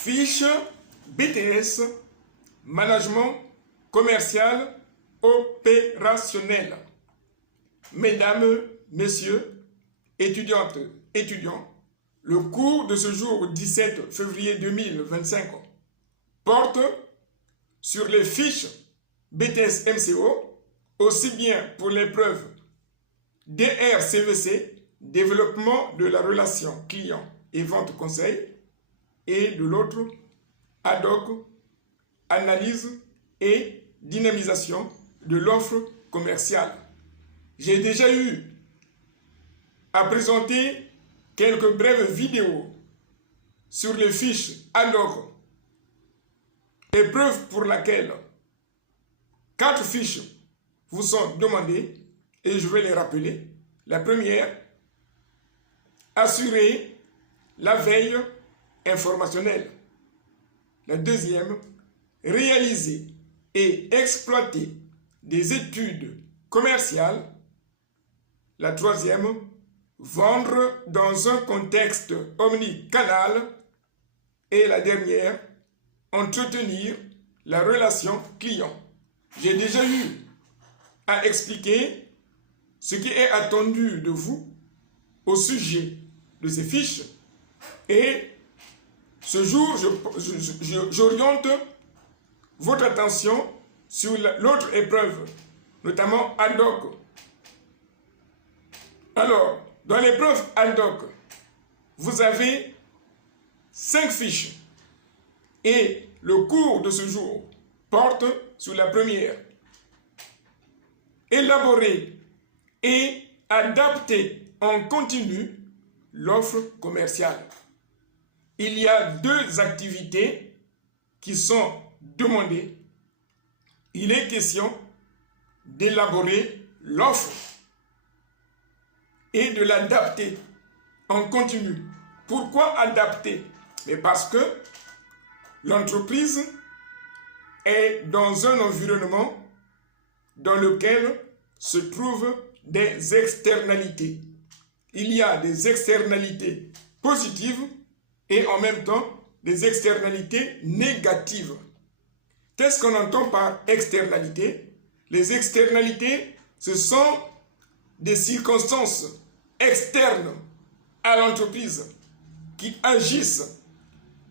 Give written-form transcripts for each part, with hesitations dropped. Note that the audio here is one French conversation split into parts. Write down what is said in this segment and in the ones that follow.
Fiche BTS, management commercial opérationnel. Mesdames, messieurs, étudiantes, étudiants, le cours de ce jour 17 février 2025 porte sur les fiches BTS MCO, aussi bien pour l'épreuve DRCVC, développement de la relation client et vente conseil, et de l'autre, ad hoc, analyse et dynamisation de l'offre commerciale. J'ai déjà eu à présenter quelques brèves vidéos sur les fiches ad hoc, épreuve pour laquelle 4 fiches vous sont demandées et je vais les rappeler. La première, assurer la veille informationnelle. La deuxième, réaliser et exploiter des études commerciales. La troisième, vendre dans un contexte omnicanal. Et la dernière, entretenir la relation client. J'ai déjà eu à expliquer ce qui est attendu de vous au sujet de ces fiches et ce jour, j'oriente votre attention sur l'autre épreuve, notamment ad hoc. Alors, dans l'épreuve ad hoc, vous avez 5 fiches et le cours de ce jour porte sur la première. Élaborer et adapter en continu l'offre commerciale. Il y a 2 activités qui sont demandées. Il est question d'élaborer l'offre et de l'adapter en continu. Pourquoi adapter? Mais parce que l'entreprise est dans un environnement dans lequel se trouvent des externalités. Il y a des externalités positives et en même temps des externalités négatives. Qu'est-ce qu'on entend par externalité? Les externalités, ce sont des circonstances externes à l'entreprise qui agissent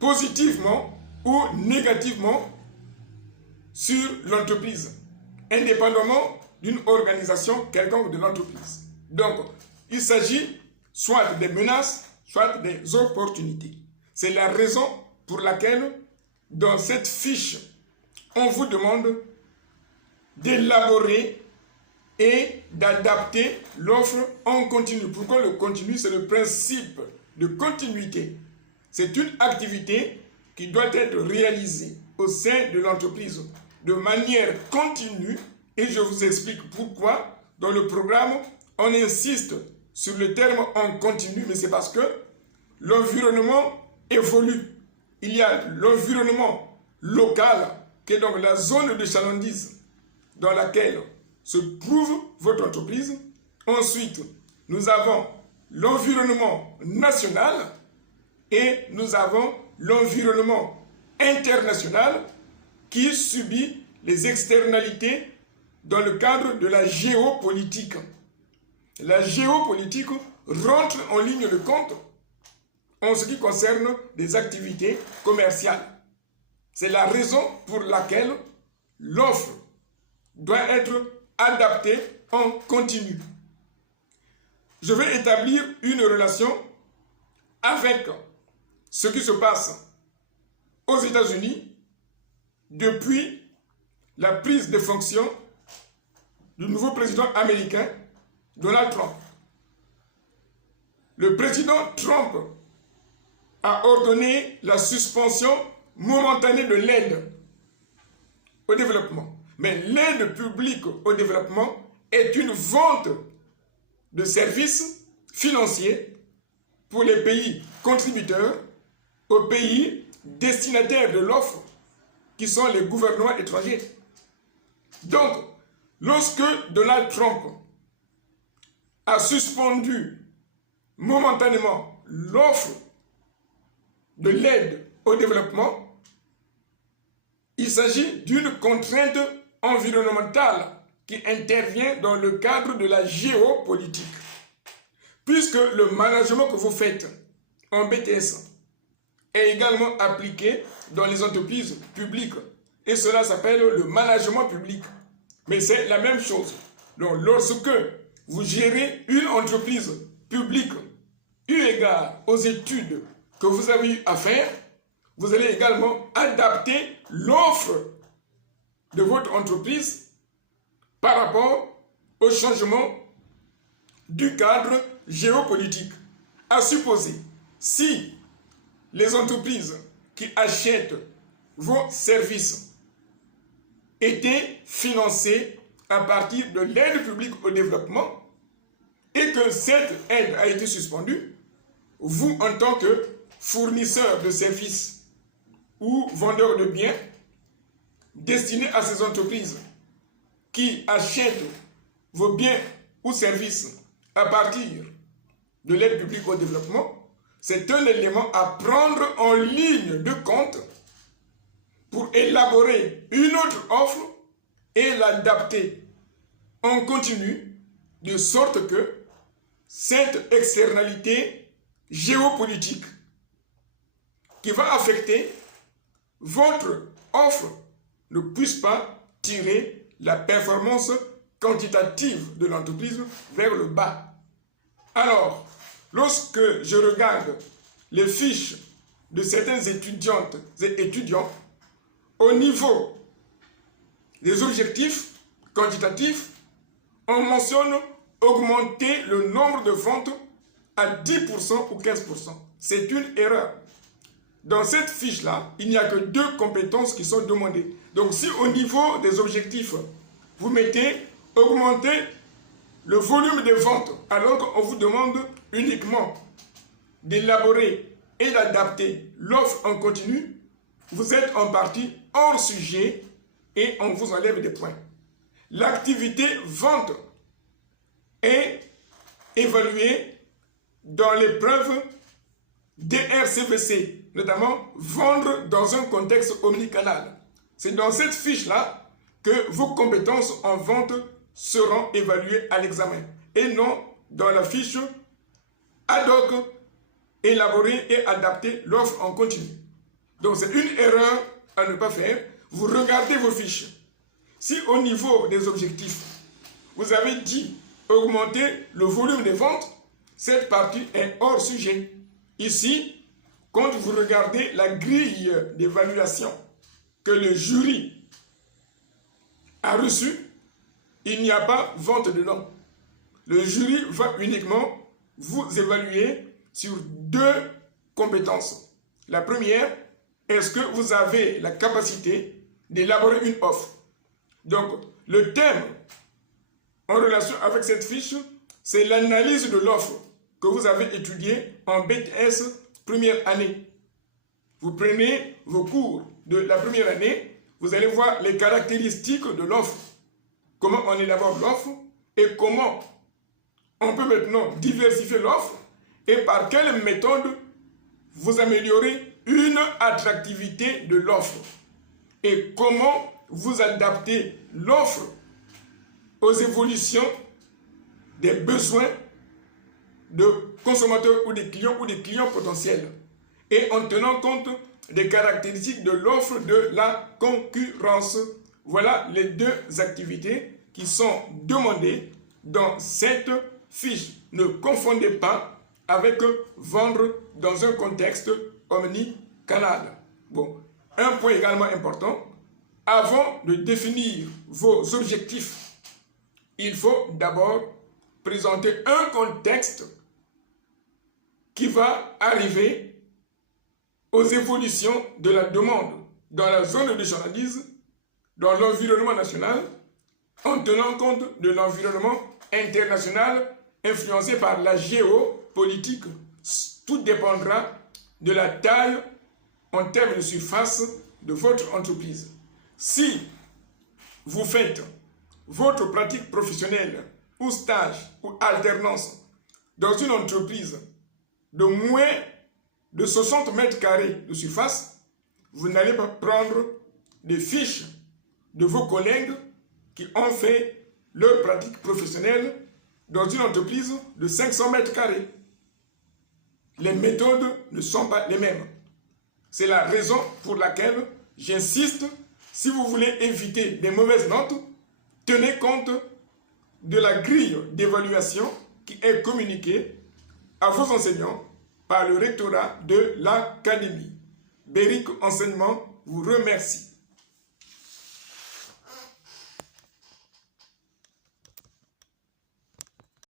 positivement ou négativement sur l'entreprise, indépendamment d'une organisation quelconque de l'entreprise. Donc, il s'agit soit des menaces, soit des opportunités. C'est la raison pour laquelle, dans cette fiche, on vous demande d'élaborer et d'adapter l'offre en continu. Pourquoi le continu? C'est le principe de continuité. C'est une activité qui doit être réalisée au sein de l'entreprise de manière continue et je vous explique pourquoi. Dans le programme, on insiste sur le terme en continu, mais c'est parce que l'environnement évolue. Il y a l'environnement local, qui est donc la zone de chalandise dans laquelle se trouve votre entreprise. Ensuite, nous avons l'environnement national et nous avons l'environnement international qui subit les externalités dans le cadre de la géopolitique. La géopolitique rentre en ligne de compte en ce qui concerne des activités commerciales. C'est la raison pour laquelle l'offre doit être adaptée en continu. Je vais établir une relation avec ce qui se passe aux États-Unis depuis la prise de fonction du nouveau président américain, Donald Trump. Le président Trump a ordonné la suspension momentanée de l'aide au développement. Mais l'aide publique au développement est une vente de services financiers pour les pays contributeurs aux pays destinataires de l'offre qui sont les gouvernements étrangers. Donc, lorsque Donald Trump a suspendu momentanément l'offre de l'aide au développement, il s'agit d'une contrainte environnementale qui intervient dans le cadre de la géopolitique. Puisque le management que vous faites en BTS est également appliqué dans les entreprises publiques. Et cela s'appelle le management public. Mais c'est la même chose. Donc lorsque vous gérez une entreprise publique, eu égard aux études que vous avez eu à faire, vous allez également adapter l'offre de votre entreprise par rapport au changement du cadre géopolitique. À supposer, si les entreprises qui achètent vos services étaient financées à partir de l'aide publique au développement et que cette aide a été suspendue, vous, en tant que fournisseur de services ou vendeur de biens destinés à ces entreprises qui achètent vos biens ou services à partir de l'aide publique au développement, c'est un élément à prendre en ligne de compte pour élaborer une autre offre et l'adapter en continu de sorte que cette externalité géopolitique qui va affecter votre offre ne puisse pas tirer la performance quantitative de l'entreprise vers le bas. Alors, lorsque je regarde les fiches de certaines étudiantes et étudiants, au niveau des objectifs quantitatifs, on mentionne augmenter le nombre de ventes à 10% ou 15%. C'est une erreur. Dans cette fiche-là, il n'y a que 2 compétences qui sont demandées. Donc si au niveau des objectifs, vous mettez augmenter le volume des ventes, alors qu'on vous demande uniquement d'élaborer et d'adapter l'offre en continu, vous êtes en partie hors sujet et on vous enlève des points. L'activité vente est évaluée dans l'épreuve DRCVC, notamment vendre dans un contexte omnicanal. C'est dans cette fiche-là que vos compétences en vente seront évaluées à l'examen et non dans la fiche ad hoc élaborer et adapter l'offre en continu. Donc c'est une erreur à ne pas faire. Vous regardez vos fiches. Si au niveau des objectifs, vous avez dit augmenter le volume des ventes, cette partie est hors sujet. Ici, quand vous regardez la grille d'évaluation que le jury a reçue, il n'y a pas vente dedans. Le jury va uniquement vous évaluer sur 2 compétences. La première, est-ce que vous avez la capacité d'élaborer une offre? Donc, le thème en relation avec cette fiche, c'est l'analyse de l'offre que vous avez étudiée en BTS première année. Vous prenez vos cours de la première année, vous allez voir les caractéristiques de l'offre, comment on élabore l'offre et comment on peut maintenant diversifier l'offre et par quelle méthode vous améliorez une attractivité de l'offre et comment vous adaptez l'offre aux évolutions des besoins de consommateurs ou des clients potentiels et en tenant compte des caractéristiques de l'offre de la concurrence. Voilà les 2 activités qui sont demandées dans cette fiche. Ne confondez pas avec vendre dans un contexte omnicanal. Bon, un point également important, avant de définir vos objectifs, il faut d'abord présenter un contexte qui va arriver aux évolutions de la demande dans la zone de chalandise, dans l'environnement national, en tenant compte de l'environnement international influencé par la géopolitique. Tout dépendra de la taille en termes de surface de votre entreprise. Si vous faites votre pratique professionnelle ou stage ou alternance dans une entreprise de moins de 60 mètres carrés de surface, Vous n'allez pas prendre des fiches de vos collègues qui ont fait leur pratique professionnelle dans une entreprise de 500 mètres carrés. Les méthodes ne sont pas les mêmes. C'est la raison pour laquelle j'insiste, si vous voulez éviter des mauvaises notes, tenez compte de la grille d'évaluation qui est communiquée à vos enseignants par le rectorat de l'académie. Béric Enseignement vous remercie.